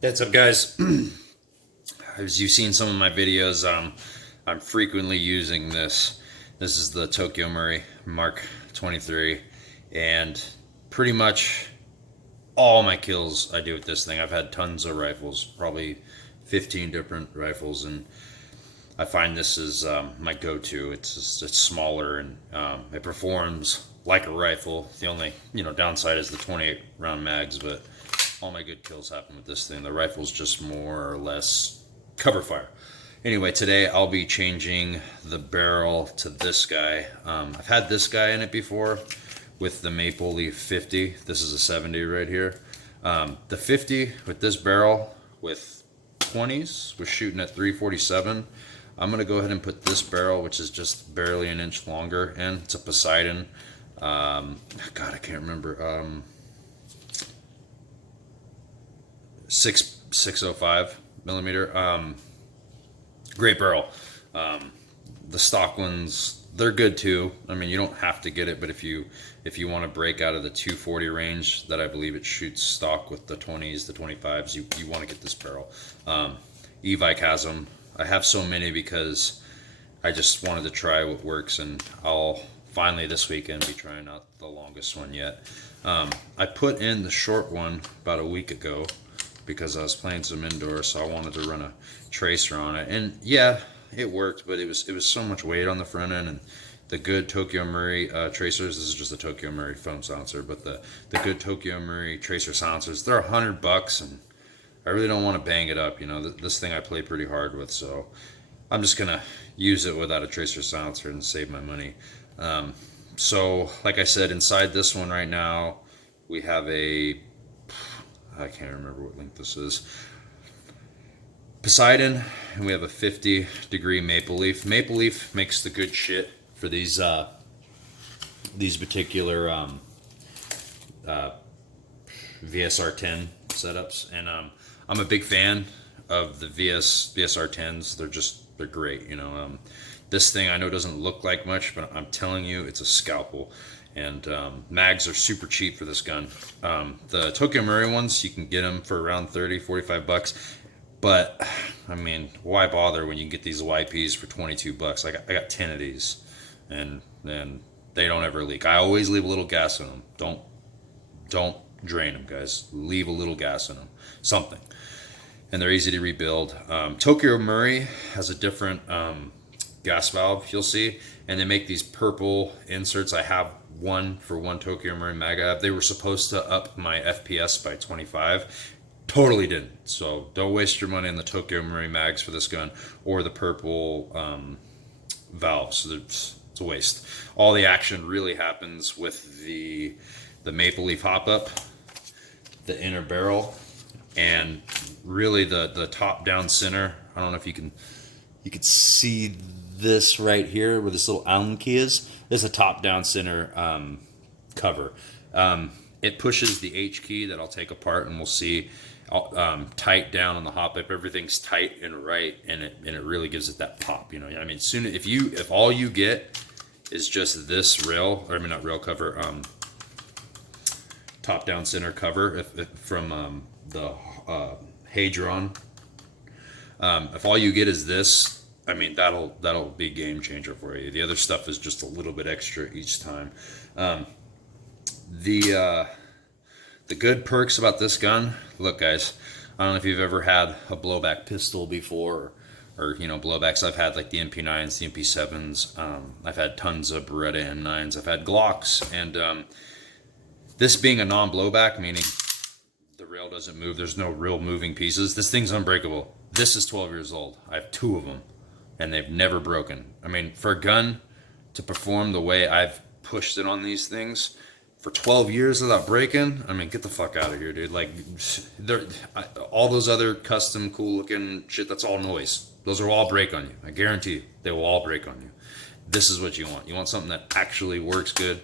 What's up, guys? As you've seen some of my videos, I'm frequently using this. This is the Tokyo Marui Mark 23, and pretty much all my kills I do with this thing. I've had tons of rifles, probably 15 different rifles, and I find this is my go-to. It's smaller and it performs like a rifle. The only downside is the 28 round mags, but all my good kills happen with this thing. The rifle's just more or less cover fire. Anyway, today I'll be changing the barrel to this guy. I've had this guy in it before with the Maple Leaf 50. This is a 70 right here. The 50 with this barrel with 20s was shooting at 347. I'm going to go ahead and put this barrel, which is just barely an inch longer, in. It's a Poseidon. God, I can't remember. 605 millimeter. Great barrel. The stock ones, they're good too. I mean, you don't have to get it, but if you want to break out of the 240 range that I believe it shoots stock with the 20s, the 25s, you want to get this barrel. Evi Chasm. I have so many because I just wanted to try what works, and I'll finally this weekend be trying out the longest one yet. I put in the short one about a week ago because I was playing some indoors, so I wanted to run a tracer on it, and yeah, it worked, but it was so much weight on the front end. And the good Tokyo Marui tracers, this is just a Tokyo Marui foam silencer, but the good Tokyo Marui tracer silencers, they're $100, and I really don't want to bang it up. This thing I play pretty hard with, so I'm just gonna use it without a tracer silencer and save my money. So like I said, inside this one right now we have I can't remember what length this is, Poseidon, and we have a 50-degree Maple Leaf. Maple Leaf makes the good shit for these particular VSR10 setups, and I'm a big fan of the VSR10s. They're great. This thing I know doesn't look like much, but I'm telling you, it's a scalpel. And mags are super cheap for this gun. The Tokyo Marui ones, you can get them for around 30, 45 bucks. But I mean, why bother when you can get these YPs for 22 bucks? I got 10 of these, and they don't ever leak. I always leave a little gas in them. Don't drain them, guys. Leave a little gas in them, something. And they're easy to rebuild. Tokyo Marui has a different gas valve, you'll see, and they make these purple inserts. I have one for one Tokyo Marui mag. They were supposed to up my FPS by 25. Totally didn't. So don't waste your money on the Tokyo Marui mags for this gun or the purple valves. It's a waste. All the action really happens with the Maple Leaf hop up, the inner barrel, and really the top down center. I don't know if you can see this right here where this little Allen key is. There's a top down center cover. It pushes the H key that I'll take apart, and we'll see tight down on the hop up. Everything's tight and right, and it really gives it that pop. I mean, if all you get is just this rail, or I mean not rail cover, top down center cover, if from the Hadron. If all you get is this, I mean that'll be a game changer for you. The other stuff is just a little bit extra each time. The good perks about this gun, look guys, I don't know if you've ever had a blowback pistol before, or blowbacks. I've had like the MP9s, the MP7s. I've had tons of Beretta M9s. I've had Glocks, and this being a non-blowback, meaning the rail doesn't move, there's no real moving pieces, this thing's unbreakable. This is 12 years old. I have two of them, and they've never broken. I mean, for a gun to perform the way I've pushed it on these things for 12 years without breaking, I mean, get the fuck out of here, dude. Like, all those other custom, cool-looking shit, that's all noise. Those will all break on you. I guarantee you, they will all break on you. This is what you want. You want something that actually works good.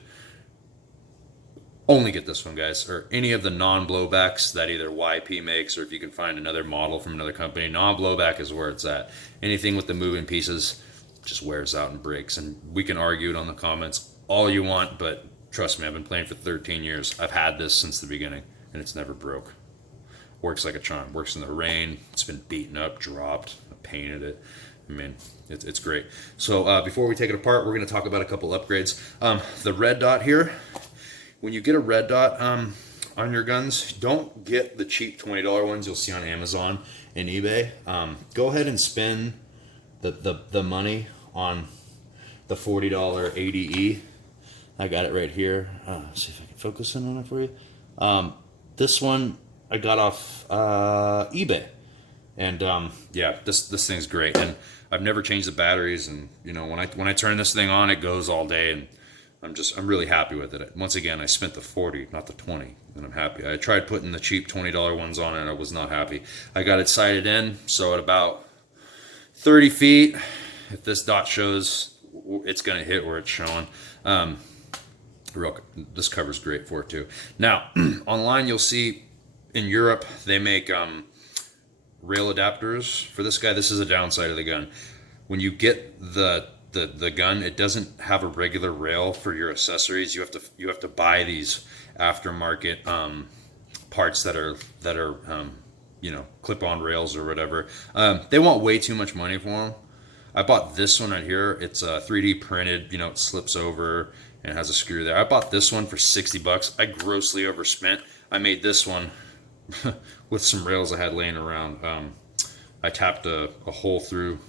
Only get this one, guys, or any of the non-blowbacks that either YP makes, or if you can find another model from another company. Non-blowback is where it's at. Anything with the moving pieces just wears out and breaks, and we can argue it on the comments all you want, but trust me, I've been playing for 13 years. I've had this since the beginning, and it's never broke. works like a charm. Works in the rain. It's been beaten up, dropped. I painted it. I mean, it's great. So before we take it apart, we're going to talk about a couple upgrades. The red dot here. When you get a red dot on your guns, don't get the cheap $20 ones you'll see on Amazon and eBay. Go ahead and spend the money on the $40 ADE. I got it right here. See if I can focus in on it for you. This one I got off eBay, and yeah, this thing's great. And I've never changed the batteries, and you know, when I turn this thing on, it goes all day, and I'm really happy with it. Once again, I spent the 40, not the 20, and I'm happy. I tried putting the cheap $20 ones on, and I was not happy. I got it sighted in, so at about 30 feet, if this dot shows, it's gonna hit where it's showing. This cover's great for it too. Now, online you'll see in Europe they make rail adapters for this guy. This is a downside of the gun. When you get the gun, it doesn't have a regular rail for your accessories. You have to buy these aftermarket parts that are you know, clip-on rails or whatever. They want way too much money for them. I bought this one right here. It's 3D printed. You know, it slips over and it has a screw there. I bought this one for 60 bucks. I grossly overspent. I made this one with some rails I had laying around. I tapped a hole through.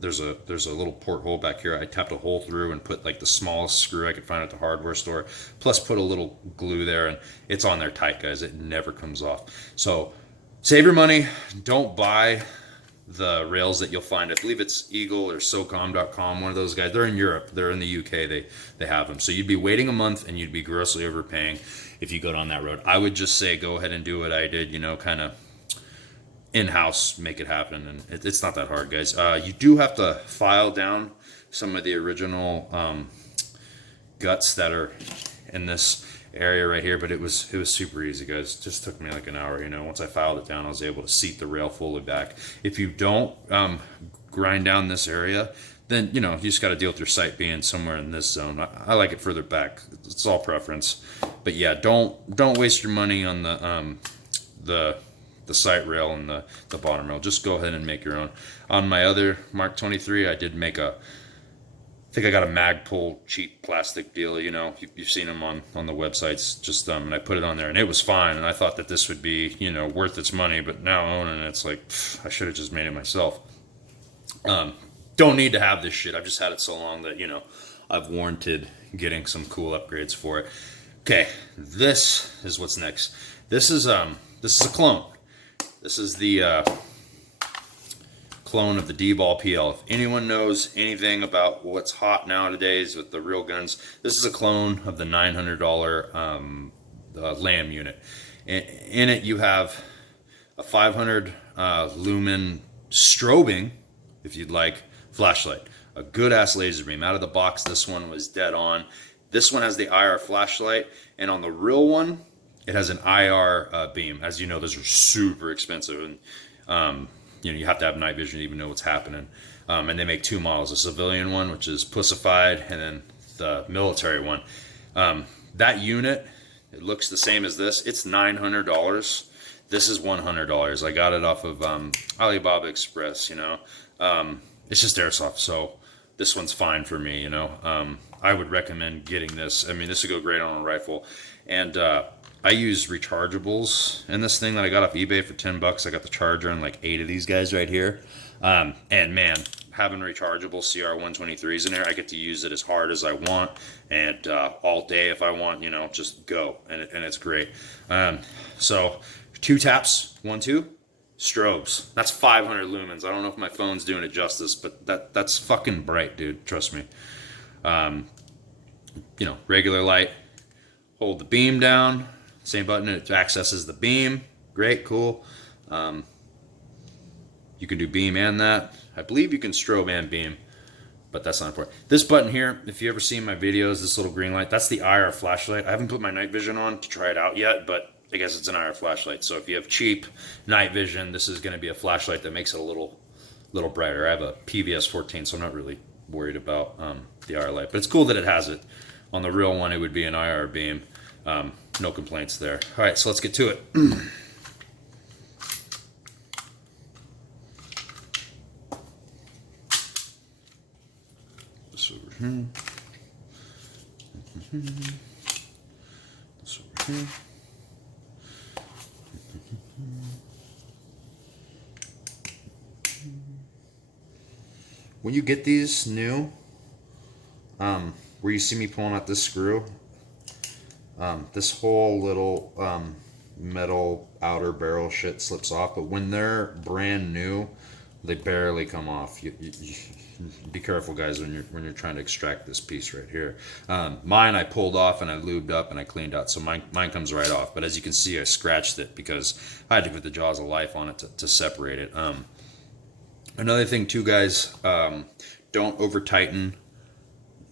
There's a little porthole back here. I tapped a hole through and put like the smallest screw I could find at the hardware store. Plus put a little glue there, and it's on there tight, guys. It never comes off. So save your money. Don't buy the rails that you'll find. I believe it's Eagle or SOCOM.com, one of those guys. They're in Europe. They're in the UK. They have them. So you'd be waiting a month and you'd be grossly overpaying if you go down that road. I would just say go ahead and do what I did, you know, kind of in-house, make it happen. And it's not that hard, guys. You do have to file down some of the original guts that are in this area right here, but it was super easy, guys. It just took me like an hour. You know, once I filed it down, I was able to seat the rail fully back. If you don't grind down this area, then you know you just got to deal with your sight being somewhere in this zone. I like it further back. It's all preference, but yeah, don't waste your money on the sight rail and the bottom rail. Just go ahead and make your own. On my other Mark 23, I did make I think I got a Magpul cheap plastic deal, you know, you've seen them on the websites, just and I put it on there and it was fine, and I thought that this would be, you know, worth its money, but now owning it, it's like, I should have just made it myself. Don't need to have this shit. I've just had it so long that, you know, I've warranted getting some cool upgrades for it. Okay, this is what's next. This is a clone. This is the clone of the D-Ball PL. If anyone knows anything about what's hot nowadays with the real guns, this is a clone of the $900 LAM unit. In it you have a 500 lumen strobing, if you'd like, flashlight. A good ass laser beam. Out of the box, this one was dead on. This one has the IR flashlight, and on the real one, it has an IR beam. As you know, those are super expensive, and you know, you have to have night vision to even know what's happening. And they make two models, a civilian one, which is pussified, and then the military one. That unit, it looks the same as this. It's $900. This is $100. I got it off of Alibaba Express, you know. It's just airsoft, so this one's fine for me, you know. I would recommend getting this. I mean, this would go great on a rifle. And I use rechargeables in this thing that I got off eBay for 10 bucks. I got the charger and like 8 of these guys right here. And man, having rechargeable CR123s in there, I get to use it as hard as I want and all day if I want, you know, just go. And it's great. So 2 taps, 1, 2, strobes. That's 500 lumens. I don't know if my phone's doing it justice, but that's fucking bright, dude. Trust me. You know, regular light. Hold the beam down. Same button, it accesses the beam. Great, cool. You can do beam and that. I believe you can strobe and beam, but that's not important. This button here, if you ever seen my videos, this little green light, that's the IR flashlight. I haven't put my night vision on to try it out yet, but I guess it's an IR flashlight. So if you have cheap night vision, this is going to be a flashlight that makes it a little brighter. I have a PVS 14, so I'm not really worried about the IR light, but it's cool that it has it. On the real one, it would be an IR beam. No complaints there. All right, so let's get to it. This over here. When you get these new, where you see me pulling out this screw, this whole little metal outer barrel shit slips off, but when they're brand new, they barely come off. You be careful, guys, when you're trying to extract this piece right here. Mine I pulled off and I lubed up and I cleaned out, so mine comes right off. But as you can see, I scratched it because I had to put the jaws of life on it to separate it. Another thing too, guys, don't over tighten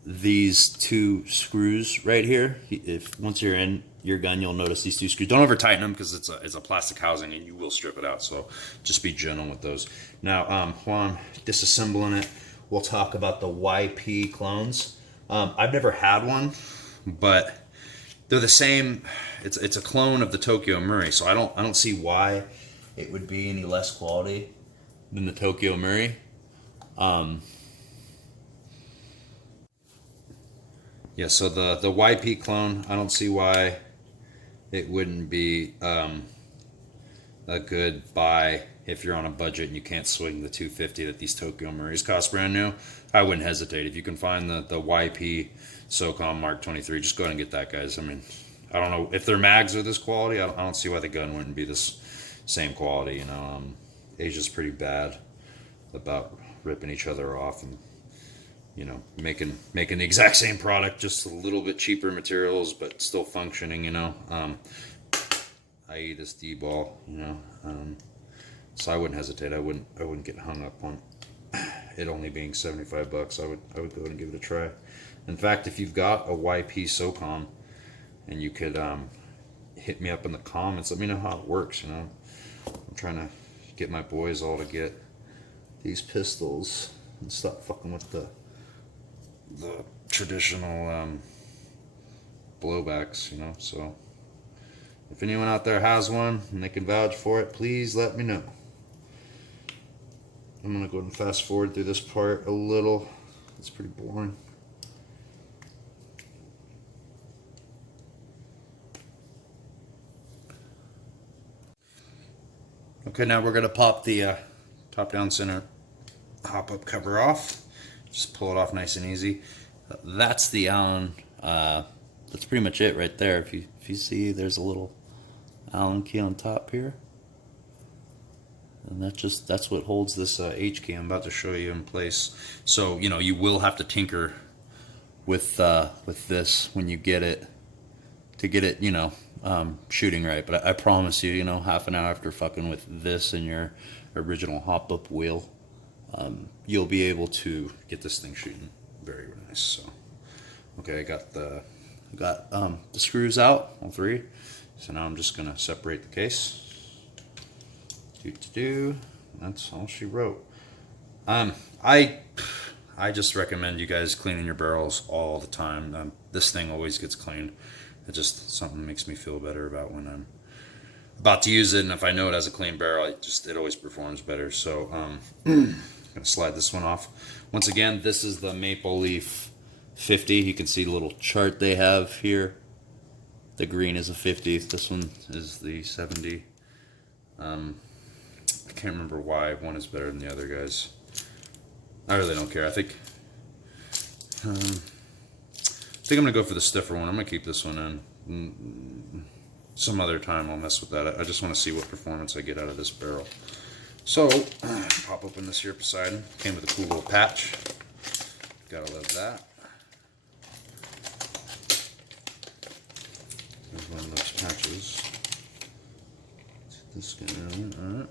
these two screws right here. If once you're in your gun, you'll notice these two screws. Don't over tighten them because it's a plastic housing and you will strip it out. So just be gentle with those. Now, while I'm disassembling it, we'll talk about the YP clones. I've never had one, but they're the same. It's a clone of the Tokyo Marui, so I don't see why it would be any less quality than the Tokyo Marui. Yeah, so the YP clone, I don't see why it wouldn't be a good buy if you're on a budget and you can't swing the $250 that these Tokyo Maruis cost brand new. I wouldn't hesitate. If you can find the YP SOCOM Mark 23, just go ahead and get that, guys. I mean, I don't know if their mags are this quality. I don't see why the gun wouldn't be this same quality. You know, Asia's pretty bad about ripping each other off and, you know, making the exact same product, just a little bit cheaper materials, but still functioning, you know. I.e. this D-ball, you know. So I wouldn't hesitate. I wouldn't get hung up on it only being $75. I would go ahead and give it a try. In fact, if you've got a YP SOCOM and you could hit me up in the comments, let me know how it works, you know. I'm trying to get my boys all to get these pistols and stop fucking with the traditional blowbacks, you know. So if anyone out there has one and they can vouch for it, please let me know. I'm gonna go ahead and fast forward through this part a little. It's pretty boring. Okay, now we're gonna pop the top down center hop up cover off. Just pull it off nice and easy. That's the Allen. That's pretty much it right there. If you see, there's a little Allen key on top here, and that's what holds this H key I'm about to show you in place. So you know you will have to tinker with this when you get it to get it, you know, shooting right. But I promise you, you know, half an hour after fucking with this and your original hop up wheel, you'll be able to get this thing shooting very nice. So okay, I got the screws out, all three. So now I'm just gonna separate the case. That's all she wrote. I just recommend you guys cleaning your barrels all the time. This thing always gets cleaned. It just something makes me feel better about when I'm about to use it, and if I know it has a clean barrel, it always performs better. So I'm gonna slide this one off. Once again, this is the Maple Leaf 50. You can see the little chart they have here. The green is a 50. This one is the 70. I can't remember why one is better than the other, guys. I really don't care. I think I'm gonna go for the stiffer one. I'm gonna keep this one in. Some other time I'll mess with that. I just want to see what performance I get out of this barrel. So pop open this here Poseidon. Came with a cool little patch. Gotta love that. There's one of those patches. This guy on. Alright.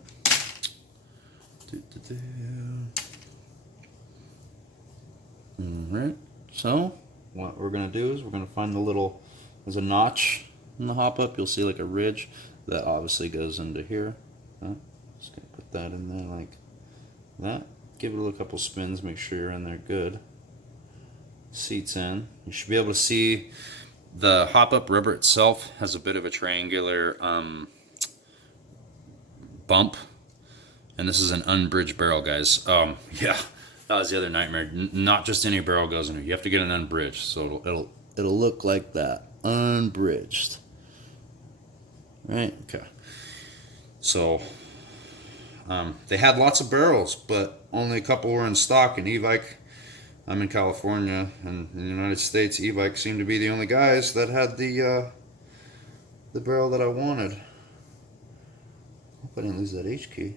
Alright. So what we're gonna do is we're gonna find the little, there's a notch in the hop up. You'll see like a ridge that obviously goes into here. Just gonna put that in there like that. Give it a couple spins, make sure you're in there good. Seats in. You should be able to see the hop up rubber itself has a bit of a triangular bump, and this is an unbridged barrel, guys. Yeah, That was the other nightmare. Not just any barrel goes in here. You have to get an unbridged, so it'll look like that, unbridged. Right? Okay. So they had lots of barrels, but only a couple were in stock. And E-Bike, I'm in California, and in the United States, E-Bike seemed to be the only guys that had the barrel that I wanted. Hope I didn't lose that H key.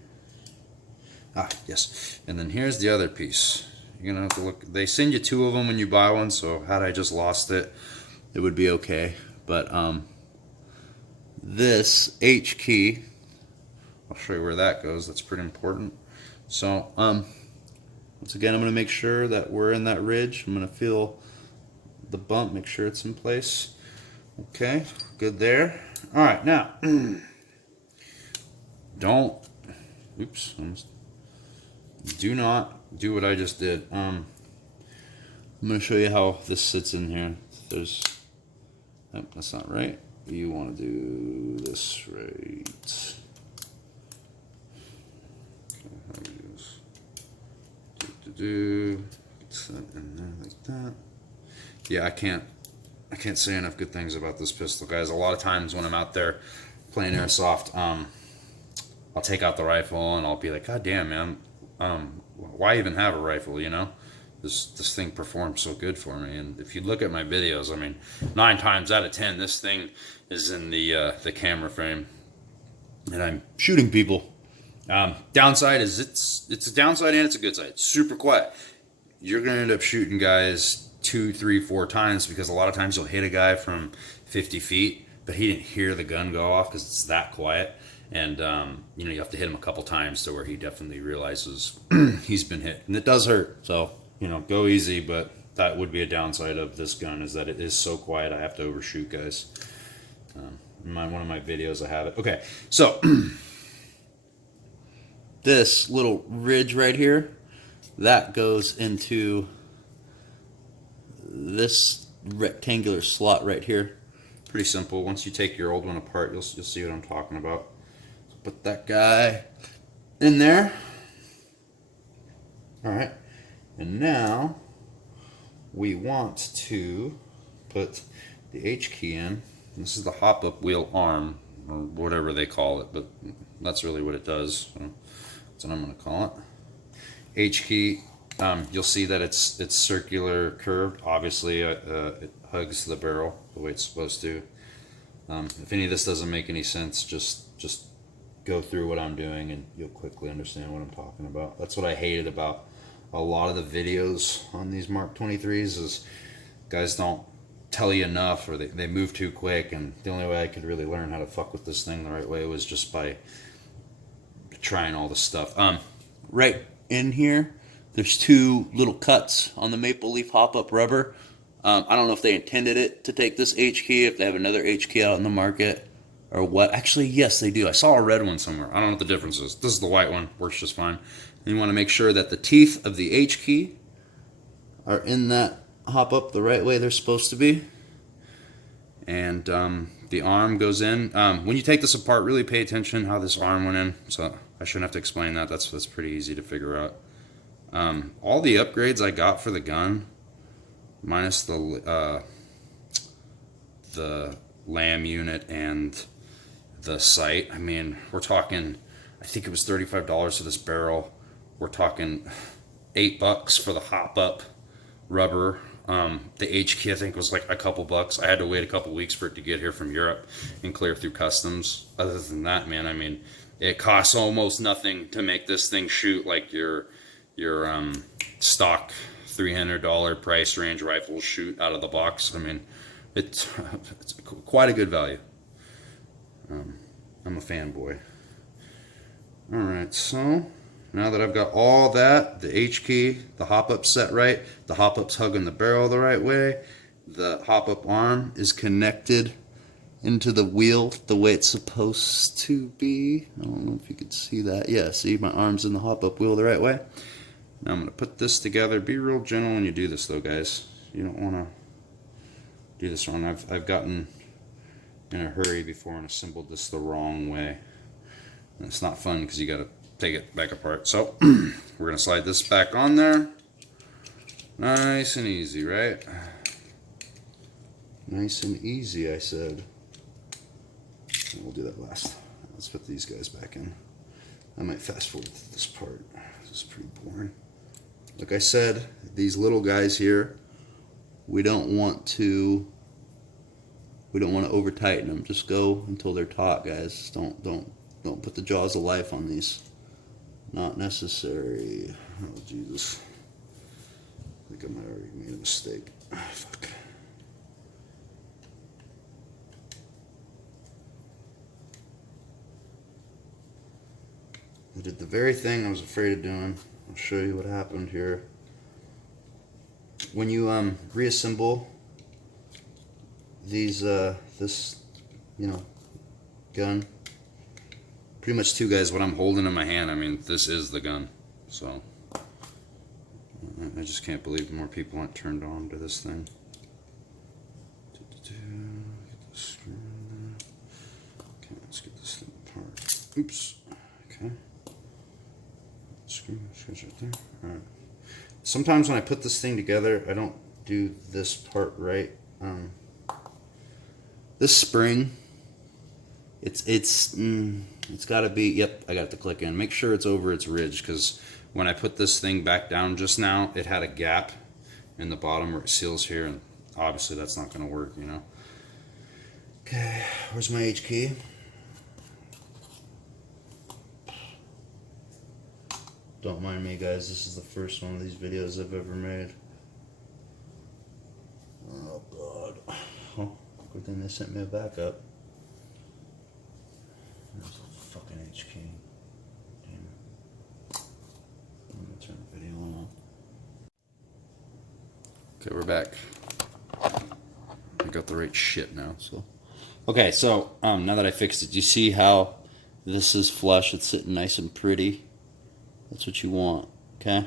Ah, yes. And then here's the other piece. You're gonna have to look. They send you 2 of them when you buy one, so had I just lost it, it would be okay. But this H key, I'll show you where that goes. That's pretty important. So once again, I'm gonna make sure that we're in that ridge. I'm gonna feel the bump, make sure it's in place. Okay, good there. All right, now do not do what I just did. I'm going to show you how this sits in here. That's not right. You want to do this right. Okay, it's in there like that. Yeah, I can't say enough good things about this pistol, guys. A lot of times when I'm out there playing airsoft, I'll take out the rifle and I'll be like, God damn, man, why even have a rifle, you know? This thing performs so good for me. And if you look at my videos, I mean, 9 times out of 10, this thing is in the camera frame, and I'm shooting people. Downside is it's a downside and it's a good side. It's super quiet. You're gonna end up shooting guys 2, 3, 4 times, because a lot of times you'll hit a guy from 50 feet, but he didn't hear the gun go off because it's that quiet. And you know, you have to hit him a couple times to where he definitely realizes he's been hit, and it does hurt. So you know, go easy. But that would be a downside of this gun, is that it is so quiet. I have to overshoot guys. In one of my videos, I have it. Okay, so this little ridge right here, that goes into this rectangular slot right here. Pretty simple. Once you take your old one apart, you'll see what I'm talking about. Put that guy in there. All right, and now we want to put the H key in. This is the hop-up wheel arm, or whatever they call it, but that's really what it does. So that's what I'm going to call it. H key. You'll see that it's circular curved. Obviously, it hugs the barrel the way it's supposed to. If any of this doesn't make any sense, just go through what I'm doing and you'll quickly understand what I'm talking about. That's what I hated about a lot of the videos on these Mark 23s, is guys don't tell you enough, or they move too quick. And the only way I could really learn how to fuck with this thing the right way was just by trying all this stuff. Right in here, there's 2 little cuts on the maple leaf hop-up rubber. I don't know if they intended it to take this H key, if they have another H key out in the market, or what. Actually, yes, they do. I saw a red one somewhere. I don't know what the difference is. This is the white one. Works just fine. And you want to make sure that the teeth of the H key are in that hop-up the right way they're supposed to be. And the arm goes in. When you take this apart, really pay attention how this arm went in. So I shouldn't have to explain that. That's pretty easy to figure out. All the upgrades I got for the gun, minus the lamb unit and the sight. I mean, we're talking, I think it was $35 for this barrel. We're talking $8 for the hop-up rubber. The H key, I think, was like a couple bucks. I had to wait a couple weeks for it to get here from Europe and clear through customs. Other than that, man, I mean, it costs almost nothing to make this thing shoot like your stock $300 price range rifles shoot out of the box. I mean, it's quite a good value. I'm a fanboy. All right, so now that I've got all that, the H key, the hop-up set right, the hop-up's hugging the barrel the right way, the hop-up arm is connected into the wheel the way it's supposed to be. I don't know if you can see that. Yeah, see, my arm's in the hop-up wheel the right way. Now I'm going to put this together. Be real gentle when you do this, though, guys. You don't want to do this wrong. I've gotten in a hurry before and assembled this the wrong way. And it's not fun because you got to take it back apart. So we're going to slide this back on there. Nice and easy, right? Nice and easy, I said. We'll do that last. Let's put these guys back in. I might fast forward this part. This is pretty boring. Like I said, these little guys here, we don't want to over tighten them. Just go until they're taut, guys. Don't put the jaws of life on these. Not necessary. Oh Jesus. I think I might already made a mistake. Oh, fuck. I did the very thing I was afraid of doing. I'll show you what happened here. When you reassemble these this gun, pretty much too, guys, what I'm holding in my hand, I mean, this is the gun. So I just can't believe more people aren't turned on to this thing. Get this screw in there. Okay, let's get this thing apart. Oops. Okay. Screws right there. Alright. Sometimes when I put this thing together, I don't do this part right. This spring, it's got to be, yep, I got to click in. Make sure it's over its ridge, because when I put this thing back down just now, it had a gap in the bottom where it seals here, and obviously that's not going to work, you know. Okay, where's my H key? Don't mind me, guys, this is the first one of these videos I've ever made. Oh God. Oh, good thing they sent me a backup. There's a fucking H key. Damn it. I'm gonna turn the video on. Okay, we're back. I got the right shit now, so. Okay, so now that I fixed it, you see how this is flush? It's sitting nice and pretty. That's what you want, okay?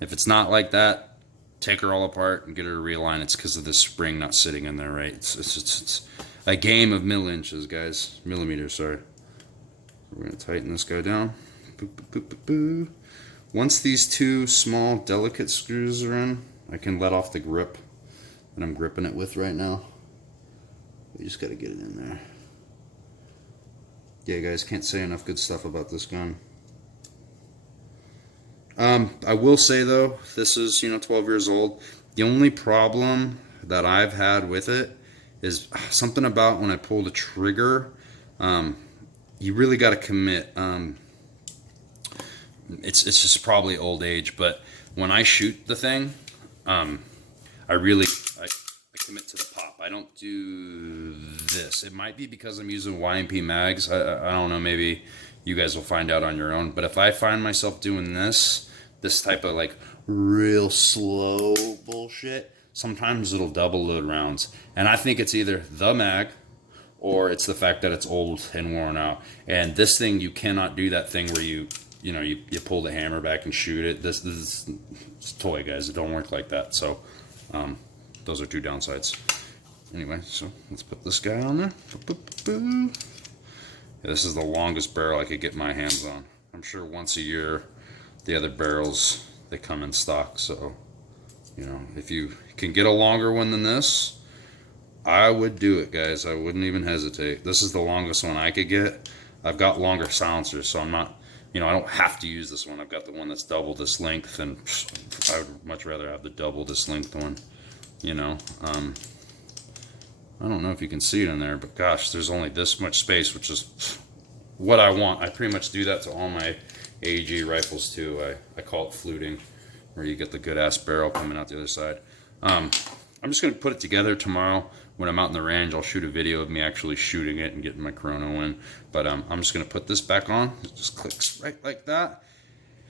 If it's not like that, take her all apart and get her to realign. It's because of this spring not sitting in there right. It's a game of millimeters, guys. Millimeters, sorry. We're going to tighten this guy down. Boop, boop, boop, boop, boop. Once these two small, delicate screws are in, I can let off the grip that I'm gripping it with right now. We just got to get it in there. Yeah, guys, can't say enough good stuff about this gun. I will say though, this is 12 years old. The only problem that I've had with it is something about when I pull the trigger. You really got to commit. It's just probably old age, but when I shoot the thing, I commit to the pop. I don't do this. It might be because I'm using YMP mags. I don't know. Maybe you guys will find out on your own. But if I find myself doing this type of like real slow bullshit, sometimes it'll double load rounds. And I think it's either the mag or it's the fact that it's old and worn out. And this thing, you cannot do that thing where you pull the hammer back and shoot it. This is it's a toy, guys. It don't work like that. So those are two downsides. Anyway, so let's put this guy on there. Yeah, this is the longest barrel I could get my hands on. I'm sure once a year the other barrels, they come in stock. So if you can get a longer one than this, I would do it, guys. I wouldn't even hesitate. This is the longest one I could get. I've got longer silencers, so I'm not, I don't have to use this one. I've got the one that's double this length, and I would much rather have the double this length one. I don't know if you can see it in there, but gosh, there's only this much space, which is what I want. I pretty much do that to all my AG rifles too. I call it fluting, where you get the good ass barrel coming out the other side. I'm just gonna put it together tomorrow when I'm out in the range. I'll shoot a video of me actually shooting it and getting my chrono in. But I'm just gonna put this back on. It just clicks right like that.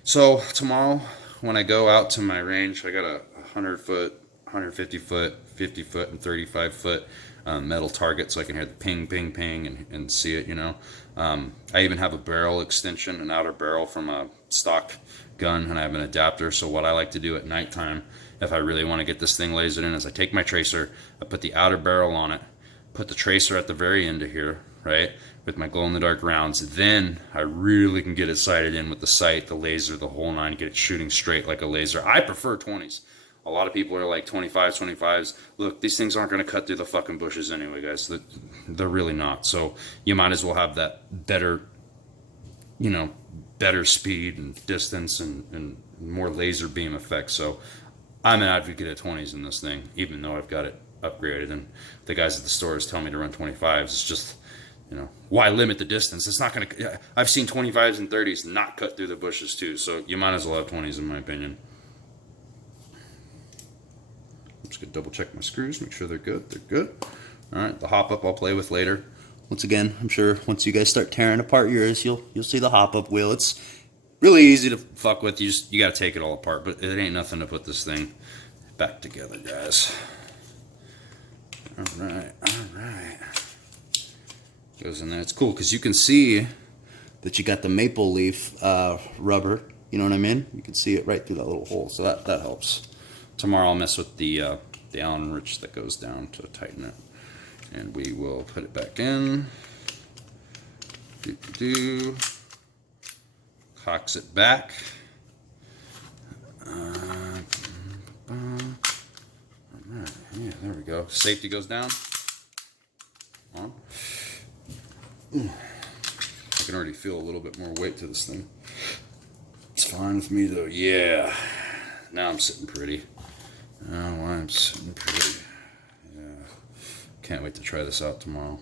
So tomorrow when I go out to my range, I got a 100 foot, 150 foot, 50 foot, and 35 foot metal target, so I can hear the ping, ping, ping, and see it. I even have a barrel extension, an outer barrel from a stock gun, and I have an adapter. So what I like to do at nighttime, if I really want to get this thing lasered in, is I take my tracer, I put the outer barrel on it, put the tracer at the very end of here, right, with my glow-in-the-dark rounds. Then I really can get it sighted in with the sight, the laser, the whole nine, get it shooting straight like a laser. I prefer 20s. A lot of people are like 25s. Look, these things aren't going to cut through the fucking bushes anyway, guys. They're really not. So you might as well have that better, you know, better speed and distance and more laser beam effect. So I'm an advocate of 20s in this thing, even though I've got it upgraded. And the guys at the stores tell me to run 25s. It's just, you know, why limit the distance? It's not going to. I've seen 25s and 30s not cut through the bushes too. So you might as well have 20s in my opinion. I'm just gonna double check my screws, make sure they're good. They're good. All right, the hop up I'll play with later. Once again, I'm sure once you guys start tearing apart yours, you'll see the hop up wheel. It's really easy to fuck with. You got to take it all apart, but it ain't nothing to put this thing back together, guys. All right. Goes in there. It's cool because you can see that you got the maple leaf rubber. You know what I mean? You can see it right through that little hole, so that helps. Tomorrow I'll mess with the Allen wrench that goes down to tighten it, and we will put it back in. Cocks it back. Alright, yeah, there we go. Safety goes down. On. I can already feel a little bit more weight to this thing. It's fine with me though. Yeah. Now I'm sitting pretty. Now I'm sitting pretty. Yeah. Can't wait to try this out tomorrow.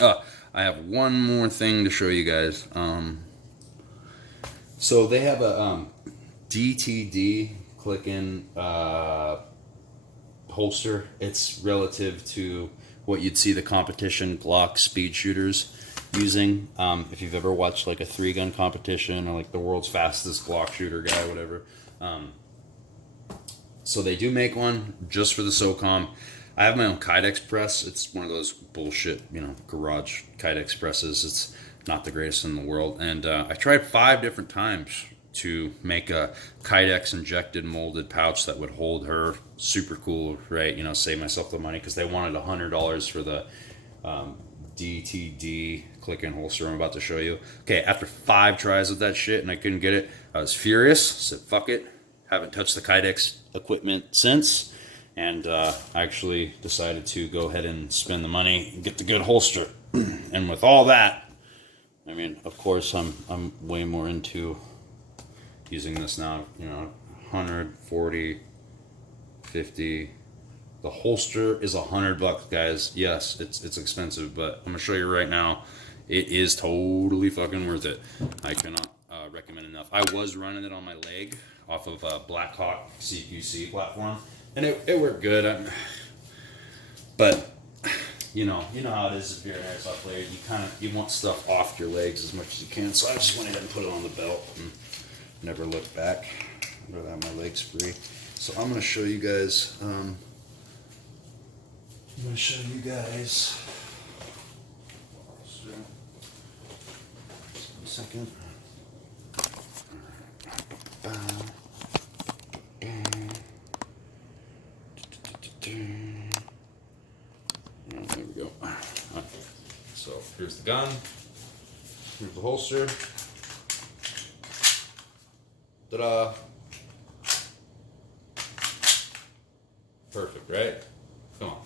I have one more thing to show you guys. So they have a Dtd Clickin Holster. It's relative to what you'd see the competition Glock speed shooters using. If you've ever watched like a 3-gun competition or like the world's fastest Glock shooter guy, whatever. So they do make one just for the SOCOM. I have my own Kydex press. It's one of those bullshit, you know, garage Kydex presses. It's not the greatest in the world. And I tried 5 different times to make a Kydex injected molded pouch that would hold her. Super cool, right? You know, save myself the money because they wanted $100 for the Dtd Clickin Holster I'm about to show you. Okay, after 5 tries with that shit and I couldn't get it, I was furious. Said, fuck it. Haven't touched the Kydex equipment since. And I actually decided to go ahead and spend the money and get the good holster. And with all that, I mean, of course, I'm way more into using this now. You know, 140, 50. The holster is $100, guys. Yes, it's expensive, but I'm gonna show you right now. It is totally fucking worth it. I cannot recommend enough. I was running it on my leg off of a Blackhawk CQC platform, and it worked good. But you know how it is if you're an airsoft player. You want stuff off your legs as much as you can. So I just went ahead and put it on the belt and never looked back. I'd rather have my legs free. So I'm gonna show you guys. One second. There we go. Right. So here's the gun. Here's the holster. Ta-da! Perfect, right? Come on.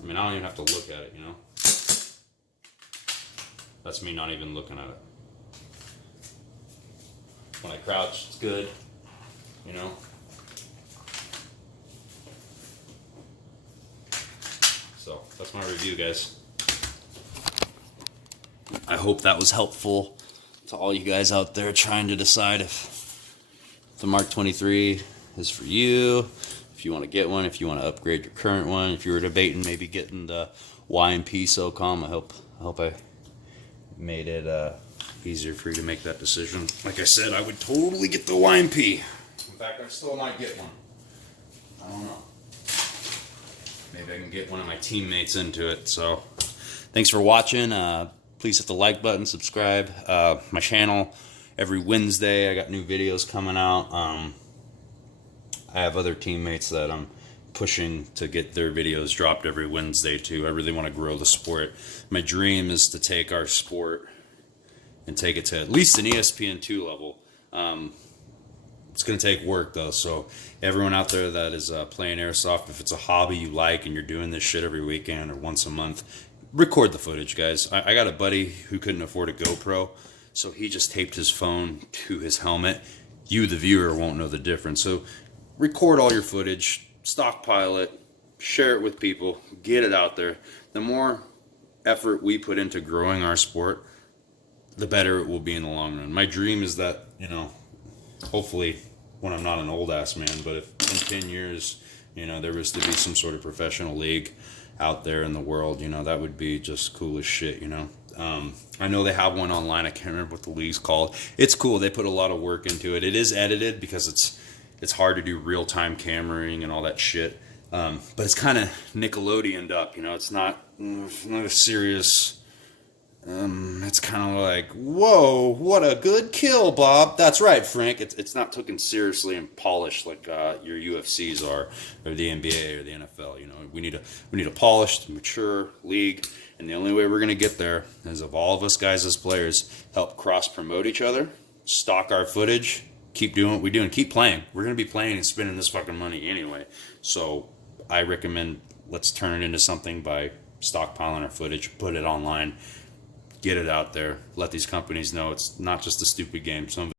I mean, I don't even have to look at it, you know? That's me not even looking at it. When I crouch, it's good, you know? So, that's my review, guys. I hope that was helpful to all you guys out there trying to decide if the Mark 23 is for you, if you want to get one, if you want to upgrade your current one, if you were debating maybe getting the YMP SOCOM. I hope I made it easier for you to make that decision. Like I said, I would totally get the YMP. In fact, I still might get one. I don't know. Maybe I can get one of my teammates into it. So, thanks for watching. Please hit the like button, subscribe. My channel, every Wednesday, I got new videos coming out. I have other teammates that I'm pushing to get their videos dropped every Wednesday too. I really want to grow the sport. My dream is to take our sport and take it to at least an ESPN2 level. It's going to take work though. So everyone out there that is playing airsoft, if it's a hobby you like and you're doing this shit every weekend or once a month, record the footage, guys. I got a buddy who couldn't afford a GoPro, so he just taped his phone to his helmet. You, the viewer, won't know the difference. So record all your footage, stockpile it, share it with people, get it out there. The more effort we put into growing our sport, the better it will be in the long run. My dream is that, hopefully when I'm not an old ass man, but if in 10 years, there was to be some sort of professional league out there in the world, that would be just cool as shit, I know they have one online. I can't remember what the league's called. It's cool. They put a lot of work into it. It is edited because it's hard to do real-time cameraing and all that shit. But it's kind of Nickelodeoned up, it's not a serious. It's kind of like, whoa, what a good kill, Bob. That's right, Frank. It's not taken seriously and polished like your UFCs are, or the NBA or the NFL. We need a polished, mature league, and the only way we're gonna get there is if all of us guys as players help cross promote each other, stock our footage, keep doing what we do, and keep playing. We're gonna be playing and spending this fucking money anyway. So I recommend let's turn it into something by stockpiling our footage, put it online. Get it out there. Let these companies know it's not just a stupid game. Some